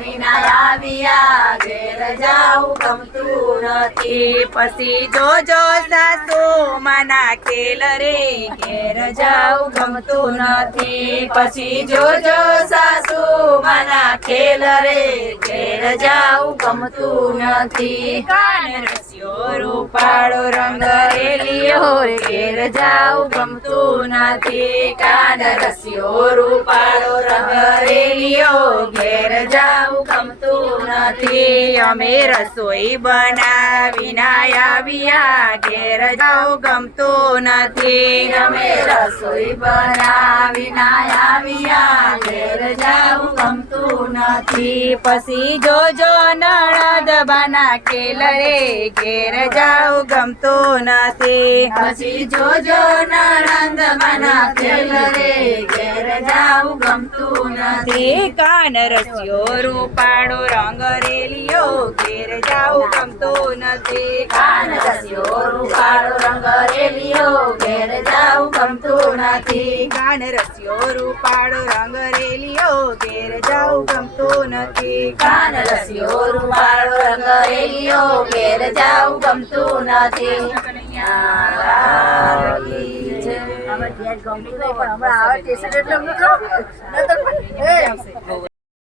વિના આવ્યા ઘેર જાવું ગમતું નથી. પછી જોજો સાસુ માના ખેલ રે ઘેર જાવું ગમતું નથી. પછી જોજો સાસુ માના ખેલ રે ઘેર જાવું ગમતું નથી. કાન રસ્યો રૂપાળો રંગ રેલિયો રે ઘેર જાવું ગમતું નથી. કાન રસ્યો રૂપાળો રંગ રેલિયો ઘેર જાવું ગમતું નથી. અમે રસોઈ બનાવીને આવ્યા ઘેર જાવું ગમતું નથી. અમે રસોઈ બનાવીને આવ્યા ઘેર જાવું ગમતું નથી. પછી જોજો નણદ બાના ખેલ રે ઘેર જાવું ગમતું નથી. પછી જોજો નણંદ બાના ખેલ રે ઘેર જાવું ગમતું નથી. કાન રસ્યો રૂપાળો રંગ રેલિયો ઘેર જાવું ગમતું નથી. કાન રસ્યો રૂપાળો રંગ રેલિયો ઘેર જાવું ગમતું નથી. કાન રસ્યો રૂપાળો રંગ રેલિયો ઘેર જાવું ગમતું નથી. કાન રસ્યો રૂપાળો રંગ રેલિયો ઘેર જાવું ગમતું નથી. ગમતું નહીં પણ હમણાં આવે ટેશન એટલે